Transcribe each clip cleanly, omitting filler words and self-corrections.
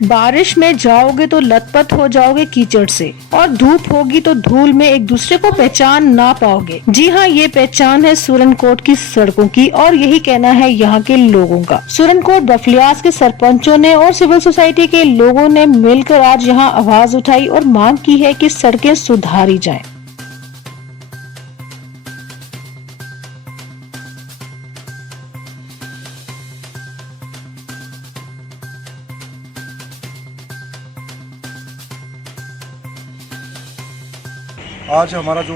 बारिश में जाओगे तो लथपथ हो जाओगे कीचड़ से, और धूप होगी तो धूल में एक दूसरे को पहचान ना पाओगे। जी हाँ, ये पहचान है सुरनकोट की सड़कों की, और यही कहना है यहाँ के लोगों का। सुरनकोट बफलियाज के सरपंचों ने और सिविल सोसाइटी के लोगों ने मिलकर आज यहाँ आवाज उठाई और मांग की है कि सड़कें सुधारी जाएं। आज हमारा जो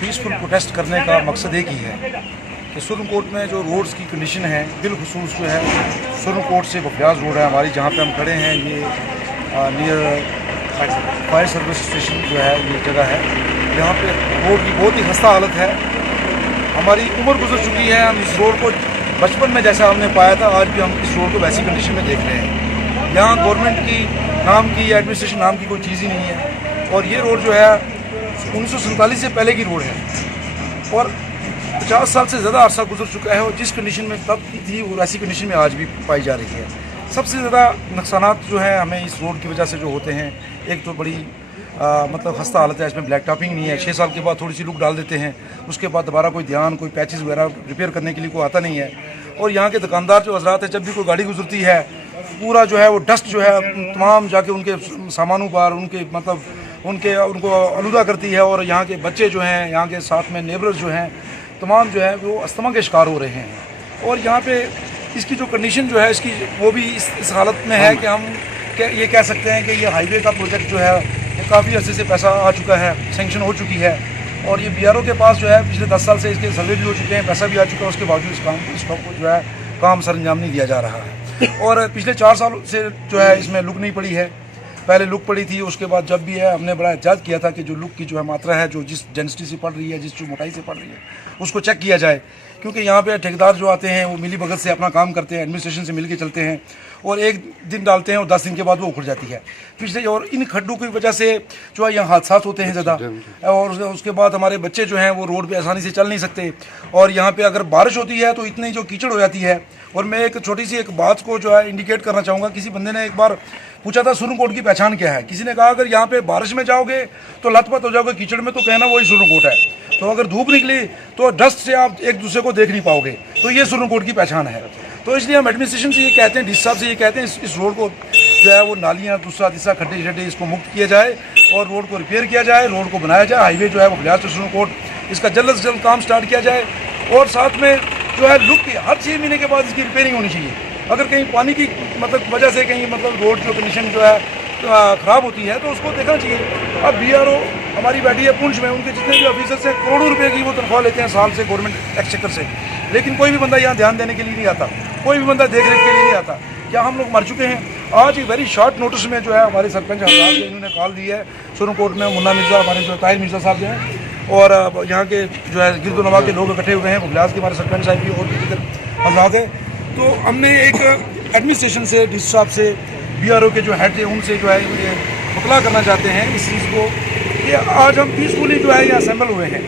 पीसफुल प्रोटेस्ट करने का मकसद एक ही है कि सुरनकोट में जो रोड्स की कंडीशन है, बिलखुसूस जो है सुरनकोट से बफलियाज रोड है हमारी, जहाँ पे हम खड़े हैं, ये नियर फायर सर्विस स्टेशन जो है ये जगह है। यहाँ पे रोड की बहुत ही खस्ता हालत है। हमारी उम्र गुजर चुकी है, हम इस रोड को बचपन में जैसा हमने पाया था आज भी हम इस रोड को वैसी कंडीशन में देख रहे हैं। यहाँ गवर्नमेंट की नाम की या एडमिनिस्ट्रेशन नाम की कोई चीज़ ही नहीं है। और ये रोड जो है 1947 से पहले की रोड है और 50 साल से ज़्यादा अरसा गुजर चुका है, और जिस कंडीशन में तब की थी वो ऐसी कंडीशन में आज भी पाई जा रही है। सबसे ज़्यादा नुकसानात जो है हमें इस रोड की वजह से जो होते हैं, एक तो बड़ी मतलब खस्ता हालत है, इसमें ब्लैक टॉपिंग नहीं है। 6 साल के बाद थोड़ी सी लुक डाल देते हैं, उसके बाद दोबारा कोई ध्यान, कोई पैचेस वगैरह रिपेयर करने के लिए कोई आता नहीं है। और यहाँ के दुकानदार जो हजरात है, जब भी कोई गाड़ी गुजरती है पूरा जो है वो डस्ट जो है तमाम जाके उनके सामानों पर उनको आलूदा करती है। और यहाँ के बच्चे जो हैं, यहाँ के साथ में नेबर्स जो हैं, तमाम जो है वो अस्थमा के शिकार हो रहे हैं। और यहाँ पे इसकी जो कंडीशन जो है इसकी वो भी इस हालत में है कि हम ये कह सकते हैं कि ये हाईवे का प्रोजेक्ट जो है ये काफ़ी अर्से से पैसा आ चुका है, सेंक्शन हो चुकी है, और ये BRO के पास जो है पिछले 10 साल से इसके सर्वे भी हो चुके हैं, पैसा भी आ चुका है। उसके बावजूद इसको जो है काम सरंजाम नहीं दिया जा रहा है। और पिछले 4 साल से जो है इसमें लुक नहीं पड़ी है। पहले लुक पड़ी थी, उसके बाद जब भी है हमने बड़ा एहतियात किया था कि जो लुक की जो है मात्रा है, जो जिस डेंसिटी से पड़ रही है, जिस जो मोटाई से पड़ रही है, उसको चेक किया जाए। क्योंकि यहाँ पे ठेकेदार जो आते हैं वो मिली भगत से अपना काम करते हैं, एडमिनिस्ट्रेशन से मिलके चलते हैं, और एक दिन डालते हैं और 10 दिन के बाद वो उखड़ जाती है पिछले। और इन खड्डों की वजह से जो है यहाँ हादसा होते हैं ज़्यादा, और उसके बाद हमारे बच्चे जो हैं वो रोड पे आसानी से चल नहीं सकते। और यहाँ पे अगर बारिश होती है तो इतनी जो कीचड़ हो जाती है। और मैं एक छोटी सी एक बात को जो है इंडिकेट करना चाहूँगा। किसी बंदे ने एक बार पूछा था सुरनकोट की पहचान क्या है। किसी ने कहा अगर यहाँ पे बारिश में जाओगे तो लथपथ हो जाओगे कीचड़ में, तो कहना वही सुरनकोट है। तो अगर धूप निकली तो डस्ट से आप एक दूसरे को देख नहीं पाओगे, तो ये सुरनकोट की पहचान है। तो इसलिए हम एडमिनिस्ट्रेशन से ये कहते हैं, डीसी साहब से ये कहते हैं, इस रोड को जो है वो नालियाँ, दूसरा तीसरा खड्डे शड्डे इसको मुक्त किया जाए और रोड को रिपेयर किया जाए, रोड को बनाया जाए। हाईवे जो है वो बफलियाज टू सुरनकोट इसका जल्द से जल्द काम स्टार्ट किया जाए। और साथ में जो है लुक की हर 6 महीने के बाद इसकी रिपेयरिंग होनी चाहिए। अगर कहीं पानी की मतलब वजह से कहीं मतलब रोड जो कंडीशन जो है ख़राब होती है तो उसको देखना चाहिए। अब BRO हमारी बैठी है पुंछ में, उनके जितने भी ऑफिसर्स हैं करोड़ों रुपए की वो तनख्वाह लेते हैं साल से गवर्नमेंट एक्सचेकर से, लेकिन कोई भी बंदा यहाँ ध्यान देने के लिए नहीं आता, कोई भी बंदा देख रेख के लिए नहीं आता। क्या हम लोग मर चुके हैं? आज एक वेरी शॉर्ट नोटिस में जो है हमारे सरपंच हजरात जो इन्होंने कॉल दी है सुरनकोट में, मुन्ना मिर्ज़ा, हमारे जो ताहिर मिर्ज़ा साहब जो हैं, और यहाँ के जो है गिरदो नवा के लोग इकट्ठे हुए हैं, बफलियाज के हमारे सरपंच साहब भी और भी दीगर हजरात हैं। तो हमने एक एडमिनिस्ट्रेशन से, डीसी साहब से, BRO के जो हेड थे उनसे जो है ये मुतला करना चाहते हैं इस चीज़ को कि आज हम पीसफुली जो है ये असेंबल हुए हैं।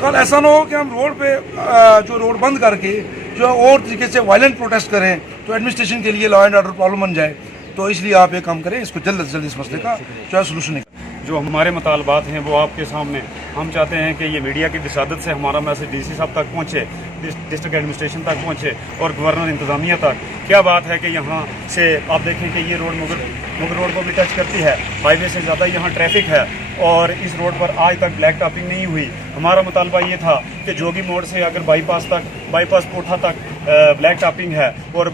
कल ऐसा ना हो कि हम रोड पे जो रोड बंद करके जो है और तरीके से वायलेंट प्रोटेस्ट करें तो एडमिनिस्ट्रेशन के लिए लॉ एंड ऑर्डर प्रॉब्लम बन जाए। तो इसलिए आप एक काम करें, इसको जल्द से जल्द इस मसले का जो है सोल्यूशन निकालें। जो हमारे मुतालबात हैं वो आपके सामने हम चाहते हैं कि ये मीडिया की विसादत से हमारा मैसेज DC साहब तक पहुँचे, डिस्ट्रिक्ट एडमिनिस्ट्रेशन तक पहुँचे और गवर्नर इंतज़ामिया तक। क्या बात है कि यहाँ से आप देखें कि ये रोड मुगल रोड को भी टच करती है, हाईवे से ज़्यादा यहाँ ट्रैफिक है, और इस रोड पर आज तक ब्लैक टॉपिंग नहीं हुई। हमारा मुतालबा ये था कि जोगी मोड़ से अगर बाईपास कोठा तक ब्लैक टॉपिंग है, और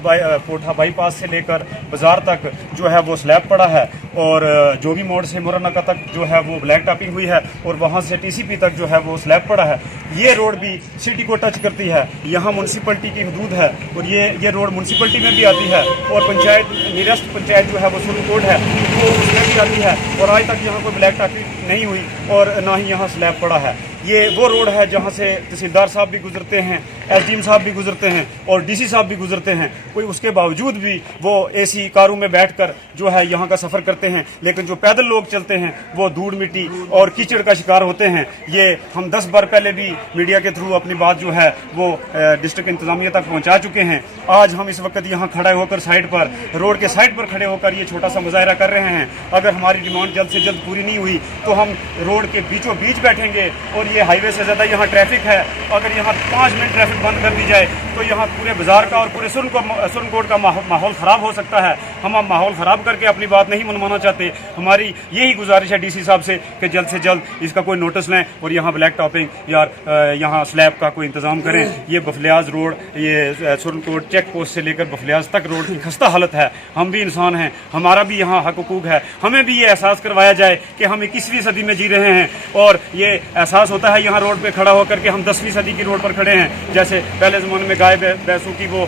कोठा बाईपास से लेकर बाज़ार तक जो है वो स्लैब पड़ा है, और जोगी मोड़ से मुरनका तक जो है वो ब्लैक टॉपिंग हुई है, और वहाँ से TCP तक जो है वो स्लैब पड़ा है। ये रोड भी सिटी को टच करती है, यहाँ म्यूनसिपलिटी की हदूद है, और ये रोड म्यूनसिपलिटी में भी आती है, और पंचायत नियरेस्ट पंचायत जो है वो सुरनकोट है वो उसमें भी आती है, और आज तक यहाँ कोई ब्लैक टॉपिंग नहीं हुई और ना ही यहाँ स्लैब पड़ा है। ये वो रोड है जहाँ से तहसीलदार साहब भी गुजरते हैं, SDM साहब भी गुजरते हैं और DC साहब भी गुजरते हैं। कोई उसके बावजूद भी वो AC कारों में बैठकर जो है यहाँ का सफ़र करते हैं, लेकिन जो पैदल लोग चलते हैं वो धूल मिट्टी और कीचड़ का शिकार होते हैं। ये हम 10 बार पहले भी मीडिया के थ्रू अपनी बात जो है वो डिस्ट्रिक्ट इंतजामिया तक पहुँचा चुके हैं। आज हम इस वक्त यहाँ खड़े होकर साइड पर, रोड के साइड पर खड़े होकर ये छोटा सा मुजाहरा कर रहे हैं। अगर हमारी डिमांड जल्द से जल्द पूरी नहीं हुई तो हम रोड के बीचों बीच बैठेंगे। और ये हाईवे से ज़्यादा यहाँ ट्रैफिक है, अगर यहाँ 5 मिनट ट्रैफिक बंद कर दी जाए तो यहाँ पूरे बाजार का और पूरे सुरनकोट का माहौल ख़राब हो सकता है। हम माहौल ख़राब करके अपनी बात नहीं मनवाना चाहते। हमारी यही गुजारिश है DC साहब से कि जल्द से जल्द इसका कोई नोटिस लें और यहाँ ब्लैक टॉपिंग या यहाँ स्लैब का कोई इंतज़ाम करें। ये बफलियाज रोड, ये सुरनकोट चेक पोस्ट से लेकर बफलियाज तक रोड की खस्ता हालत है। हम भी इंसान हैं, हमारा भी यहाँ हक हुकूक है। हमें भी ये एहसास करवाया जाए कि हम 21वीं सदी में जी रहे हैं और ये एहसास होता है यहाँ रोड पे खड़ा होकर के हम 10वीं सदी की रोड पर खड़े हैं। जैसे पहले ज़माने में गाय भैंसों की वो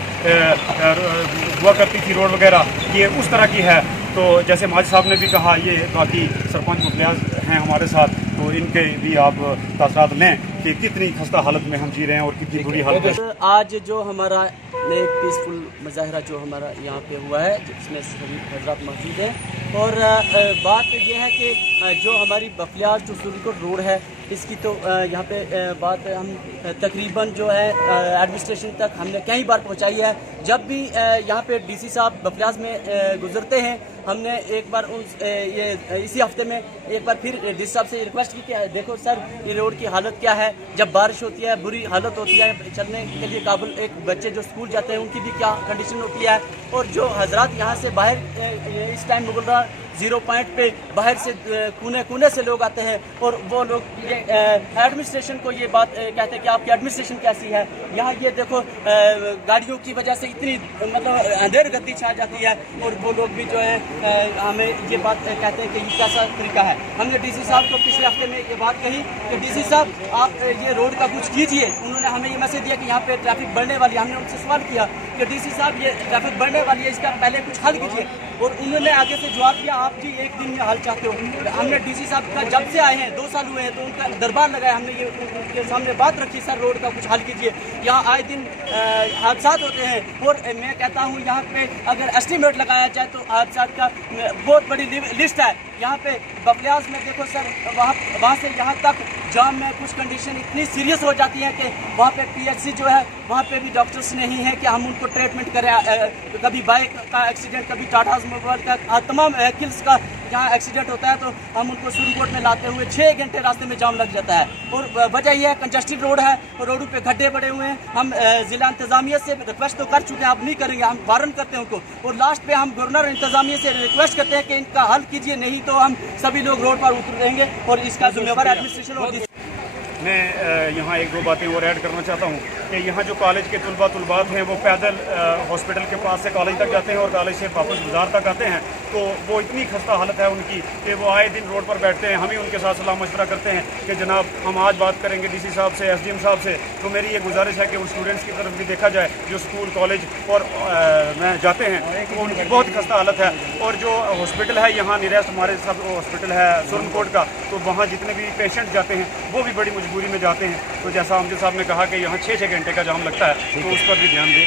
हुआ करती थी रोड वगैरह, ये उस तरह की है। तो जैसे माजी साहब ने भी कहा, ये बाकी सरपंच बफलियाज हैं हमारे साथ, तो इनके भी आप तासरात लें कि कितनी खस्ता हालत में हम जी रहे हैं और कितनी बुरी हालत है। आज जो हमारा पीसफुल मुजाहरा जो हमारा यहाँ पे हुआ है, जिसमें सभी हजरात मौजूद हैं और बात ये है कि जो हमारी बफलियाज टू सुरनकोट रोड है, इसकी तो यहाँ पे बात हम तकरीबन जो है एडमिनिस्ट्रेशन तक हमने कई बार पहुँचाई है। जब भी यहाँ पे DC साहब बफलियाज में गुजरते हैं, हमने एक बार इसी हफ्ते में एक बार फिर DC साहब से रिक्वेस्ट की कि देखो सर, ये रोड की हालत क्या है। जब बारिश होती है बुरी हालत होती है, चलने के लिए काबिल एक बच्चे जो स्कूल जाते हैं उनकी भी क्या कंडीशन होती है। और जो हजरात यहाँ से बाहर इस टाइम मुगलरा 0 पॉइंट पे बाहर से कोने कोने से लोग आते हैं और वो लोग ये एडमिनिस्ट्रेशन को ये बात कहते हैं कि आपकी एडमिनिस्ट्रेशन कैसी है। यहाँ ये देखो गाड़ियों की वजह से इतनी मतलब अंधेर गति छा जाती है और वो लोग भी जो है हमें ये बात कहते हैं कि ये कैसा तरीका है। हमने DC साहब को पिछले हफ्ते में ये बात कही कि DC साहब आप ये रोड का कुछ कीजिए। उन्होंने हमें ये मैसेज दिया कि यहाँ पे ट्रैफिक बढ़ने वाली है। हमने उनसे सवाल किया कि DC साहब ये ट्रैफिक बढ़ने वाली है, इसका पहले कुछ हल कीजिए। और उन्होंने आगे से जवाब दिया, आप जी 1 दिन में हल चाहते हो। हमने DC साहब का जब से आए हैं 2 साल हुए हैं तो उनका दरबार लगाया, हमने ये उनके सामने बात रखी, सर रोड का कुछ हल कीजिए। यहाँ आए दिन हादसा होते हैं और मैं कहता हूँ यहाँ पे अगर एस्टीमेट लगाया जाए तो हादसा का बहुत बड़ी लिस्ट है। यहाँ पे बफलियाज में देखो सर, वहाँ से यहाँ तक जाम में कुछ कंडीशन इतनी सीरियस हो जाती है कि वहाँ पे PHC जो है वहाँ पे भी डॉक्टर्स नहीं है कि हम उनको ट्रीटमेंट करें। कभी बाइक का एक्सीडेंट, कभी टाटा मोबाइल का, तमाम व्हीकल्स का जहाँ एक्सीडेंट होता है तो हम उनको सुरनकोट में लाते हुए 6 घंटे रास्ते में जाम लग जाता है। और वजह यह है कंजस्टेड रोड है और रोडों पे गड्ढे पड़े हुए हैं। हम ज़िला इंतज़ामिया से रिक्वेस्ट तो कर चुके हैं, आप नहीं करेंगे, हम वारन करते हैं उनको। और लास्ट पे हम गवर्नर इंतज़ामिया से रिक्वेस्ट करते हैं कि इनका हल कीजिए, नहीं तो हम सभी लोग रोड पर उतर रहेंगे और इसका जिम्मेवार एडमिनिस्ट्रेशन और मैं यहाँ 1-2 बातें और ऐड करना चाहता हूँ कि यहाँ जो कॉलेज के तलबात हैं वो पैदल हॉस्पिटल के पास से कॉलेज तक जाते हैं और कॉलेज से वापस बाजार तक आते हैं। तो वो इतनी खस्ता हालत है उनकी कि वो आए दिन रोड पर बैठते हैं। हम ही उनके साथ सलाह मशवरा करते हैं कि जनाब हम आज बात करेंगे DC साहब से, SDM साहब से। तो मेरी ये गुजारिश है कि उन स्टूडेंट्स की तरफ भी देखा जाए जो स्कूल कॉलेज और में जाते हैं, तो उनकी बहुत खस्ता हालत है। और जो हॉस्पिटल है यहाँ नियरेस्ट हमारे सब हॉस्पिटल है सुरनकोट का, तो वहाँ जितने भी पेशेंट जाते हैं वो भी बड़ी मजबूरी में जाते हैं। तो जैसा हमजद साहब ने कहा कि यहाँ 6-6 घंटे का जाम लगता है, तो उस पर भी ध्यान दें।